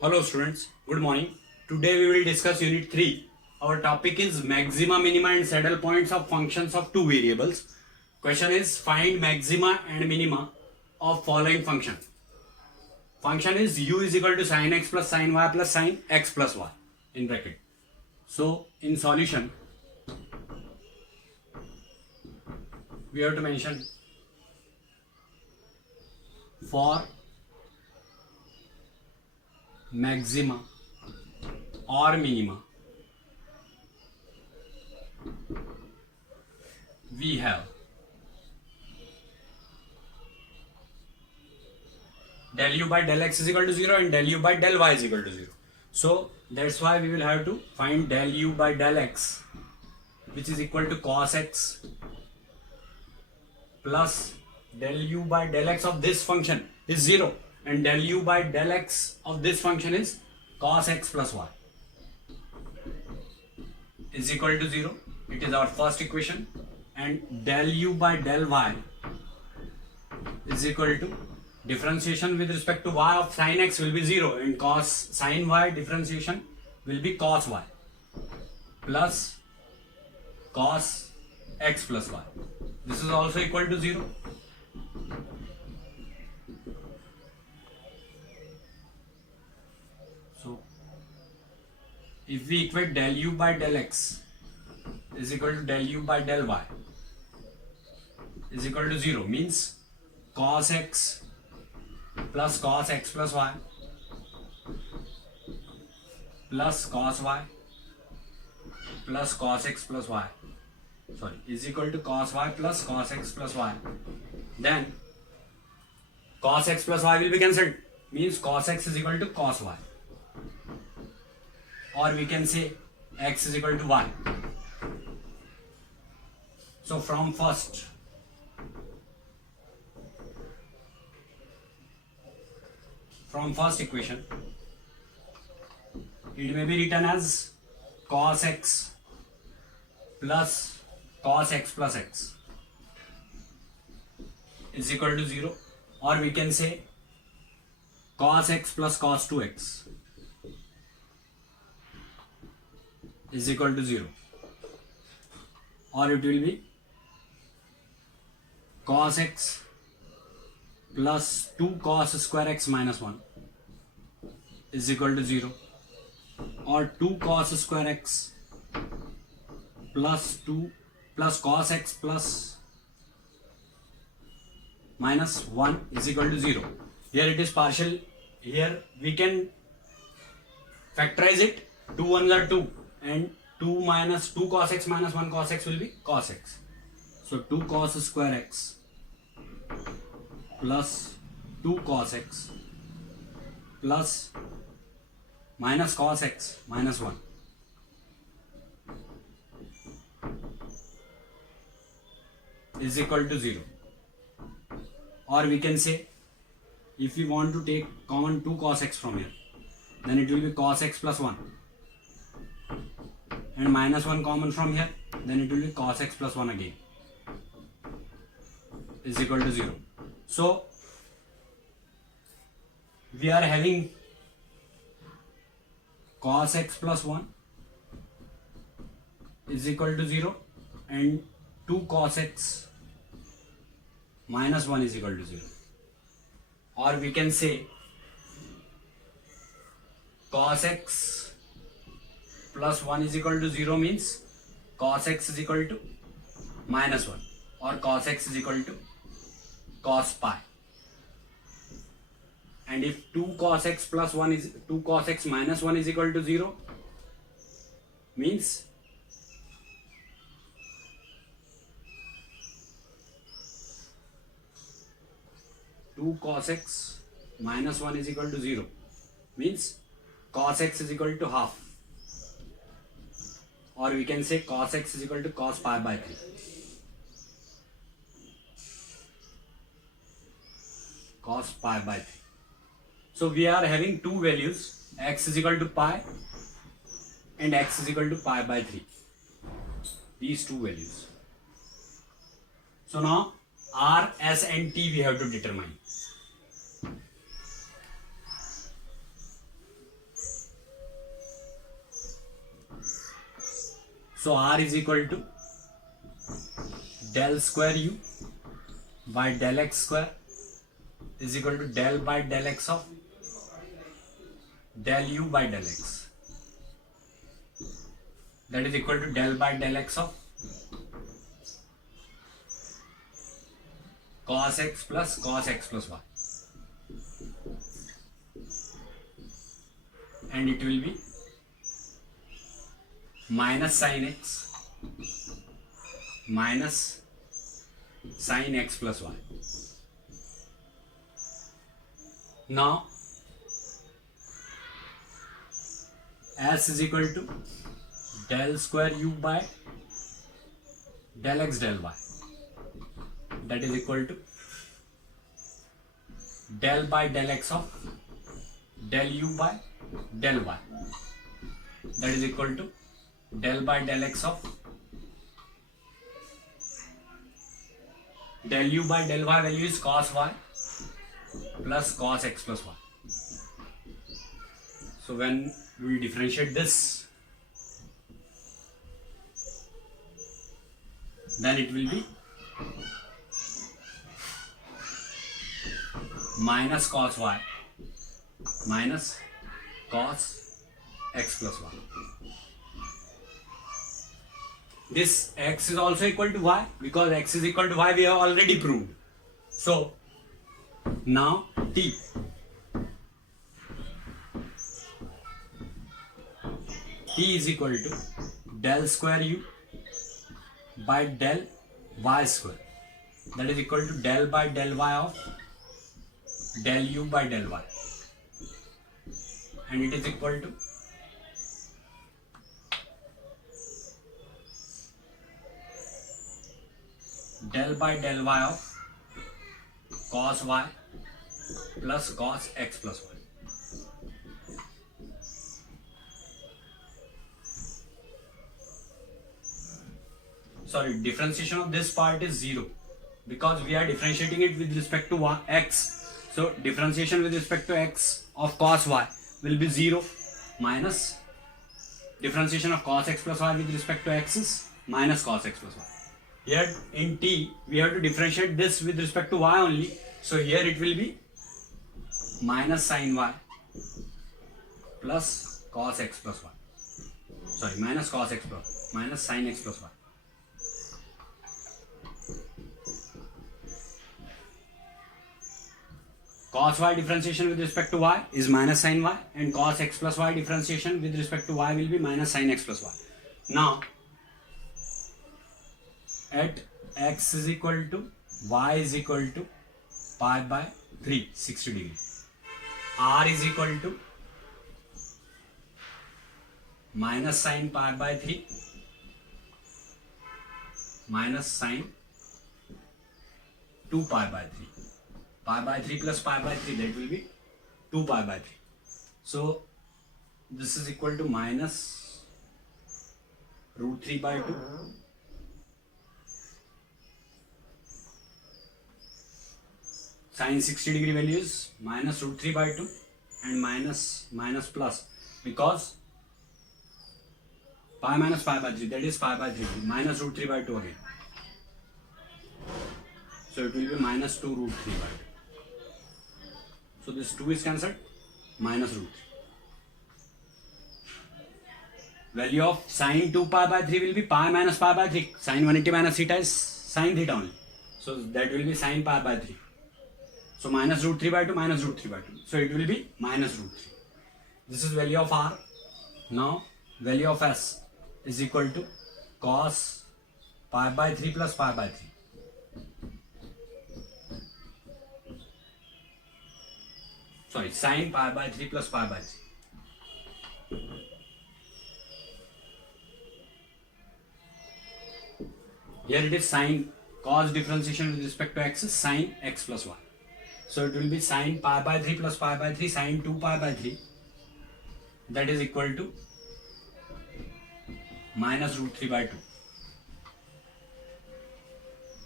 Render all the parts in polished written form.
Hello students, good morning. Today we will discuss unit 3. Our topic is maxima, minima and saddle points of functions of two variables. Question is find maxima and minima of following function. Function is u is equal to sin x plus sin y plus sin x plus y in bracket. So in solution we have to mention for maxima or minima we have del u by del x is equal to 0 and del u by del y is equal to 0. So that's why we will have to find del u by del x, which is equal to cos x plus del u by del x of this function is 0 and del u by del x of this function is cos x plus y is equal to 0. It is our first equation. And del u by del y is equal to differentiation with respect to y of sin x will be 0 and cos sin y differentiation will be cos y plus cos x plus y. This is also equal to 0. So if we equate del u by del x is equal to del u by del y is equal to 0 means cos x plus cos x plus y plus cos y plus cos x plus y is equal to cos y plus cos x plus y. Then cos x plus y will be cancelled means cos x is equal to cos y, or we can say x is equal to y. So from first equation it may be written as cos x plus cos x plus x is equal to 0, or we can say cos x plus cos 2x is equal to 0, or it will be cos x plus 2 cos square x minus 1 is equal to 0, or 2 cos square x plus cos x plus minus 1 is equal to 0. Here it is partial. Here we can factorize it. 2 ones are 2 and 2 minus 2 cos x minus 1 cos x will be cos x. So 2 cos square x plus 2 cos x plus minus cos x minus 1 is equal to 0. Or we can say, if we want to take common 2 cos x from here, then it will be cos x plus 1, and minus 1 common from here, then it will be cos x plus 1 again is equal to 0. So we are having cos x plus 1 is equal to 0 and 2 cos x minus 1 is equal to 0. Or we can say cos x plus 1 is equal to 0 means cos x is equal to minus 1, or cos x is equal to cos pi. And if 2 cos x plus 1 is 2 cos x minus 1 is equal to 0 means cos x minus 1 is equal to 0 means cos x is equal to half, or we can say cos x is equal to cos pi by 3. Cos pi by 3. So we are having two values, x is equal to pi and x is equal to pi by 3. These two values. So now R, S and T we have to determine. So r is equal to del square u by del x square is equal to del by del x of del u by del x. That is equal to del by del x of cos x plus y. And it will be minus sin x minus sin x plus y. Now s is equal to del square u by del x del y. That is equal to del by del x of del u by del y. That is equal to del by del x of del u by del y value is cos y plus cos x plus y. So when we differentiate this, then it will be minus cos y minus cos x plus y. This x is also equal to y, because x is equal to y we have already proved. So now t is equal to del square u by del y square. That is equal to del by del y of del u by del y. And it is equal to del by del y of cos y plus cos x plus y. Sorry, differentiation of this part is 0 because we are differentiating it with respect to y, x. So differentiation with respect to x of cos y will be 0 minus differentiation of cos x plus y with respect to x is minus cos x plus y. Here in t we have to differentiate this with respect to y only. So here it will be minus sin y plus cos x plus y. Sorry, minus cos x plus minus sin x plus y. Cos y differentiation with respect to y is minus sin y, and cos x plus y differentiation with respect to y will be minus sin x plus y. Now at x is equal to y is equal to pi by 3 60 degree, r is equal to minus sin pi by 3 minus sin 2 pi by 3. Pi by 3 plus pi by 3, that will be 2 pi by 3. So this is equal to minus root 3 by 2 sin 60 degree value is minus root 3 by 2 and minus plus, because pi minus pi by 3, that is pi by 3, minus root 3 by 2 again. So it will be minus 2 root 3 by 2. So this 2 is cancelled, minus root 3. Value of sin 2 pi by 3 will be pi minus pi by 3. Sin 180 minus theta is sin theta only. So that will be sin pi by 3. So minus root 3 by 2 minus root 3 by 2. So it will be minus root 3. This is value of r. Now value of s is equal to cos pi by 3 plus pi by 3. Sorry, sin pi by 3 plus pi by 3. Here it is sin, cos differentiation with respect to x is sin x plus y. So it will be sin pi by 3 plus pi by 3 sin 2 pi by 3. That is equal to minus root 3 by 2.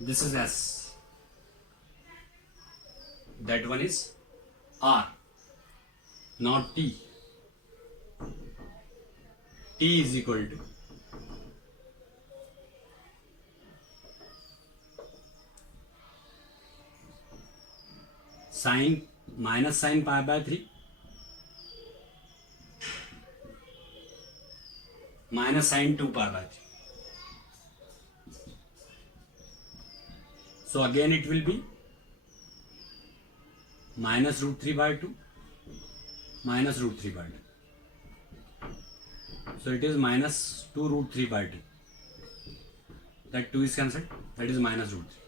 This is s. That one is r, not t. T is equal to sine minus sine pi by 3 minus sine 2 pi by 3. So again it will be minus root 3 by 2 minus root 3 by 2. So it is minus 2 root 3 by 2. That 2 is cancelled. That is minus root 3.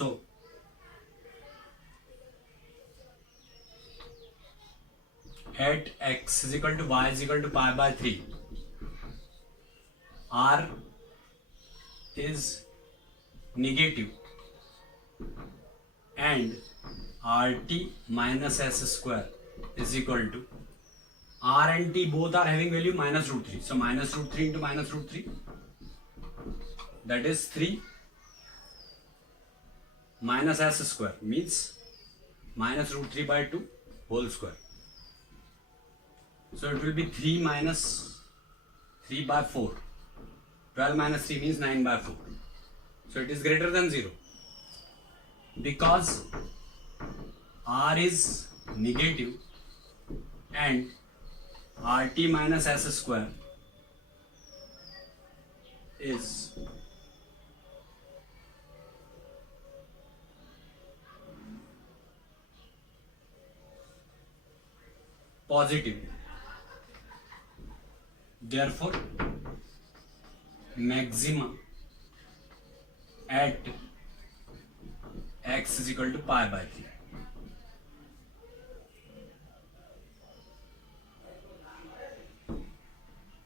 So at x is equal to y is equal to pi by 3, r is negative and rt minus s square is equal to r and t both are having value minus root 3. So minus root 3 into minus root 3, that is 3 minus s square means minus root 3 by 2 whole square. So it will be 3 minus 3 by 4. 12 minus 3 means 9 by 4. So it is greater than 0. Because r is negative and rt minus s square is positive. Therefore, maxima at x is equal to pi by 3.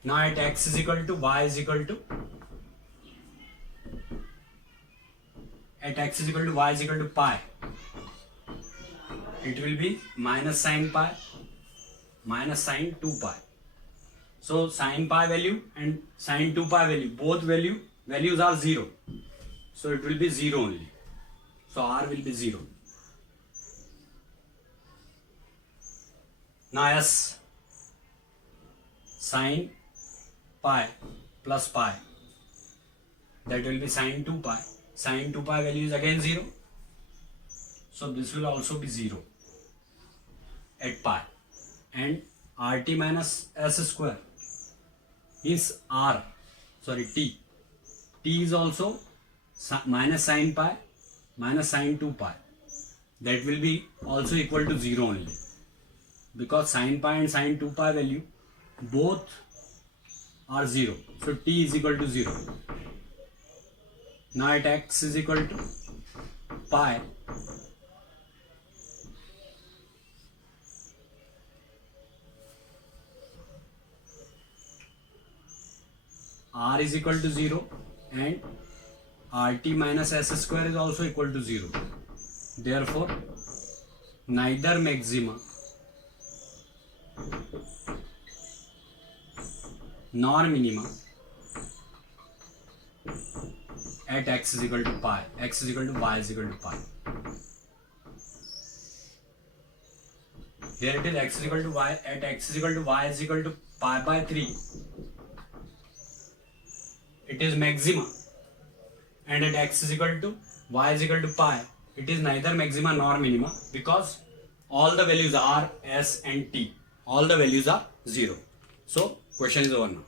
Now at x is equal to y is equal to pi, it will be minus sine pi minus sine 2 pi. So sine pi value and sine 2 pi value, both values are 0. So it will be 0 only. So r will be 0. Now as sine pi plus pi, that will be sine 2 pi. Sine 2 pi value is again 0. So this will also be 0 at pi. And rt minus s square is t. T is also minus sine pi minus sine 2 pi. That will be also equal to 0 only. Because sine pi and sine 2 pi value both are 0. So t is equal to 0. Now at x is equal to pi, r is equal to 0 and rt minus s square is also equal to 0. Therefore, neither maxima nor minima at x is equal to pi, x is equal to y is equal to pi. Here it is x is equal to y, at x is equal to y is equal to pi by 3. It is maxima, and at x is equal to y is equal to pi, it is neither maxima nor minima because all the values r, s and t, all the values are 0. So question is over now.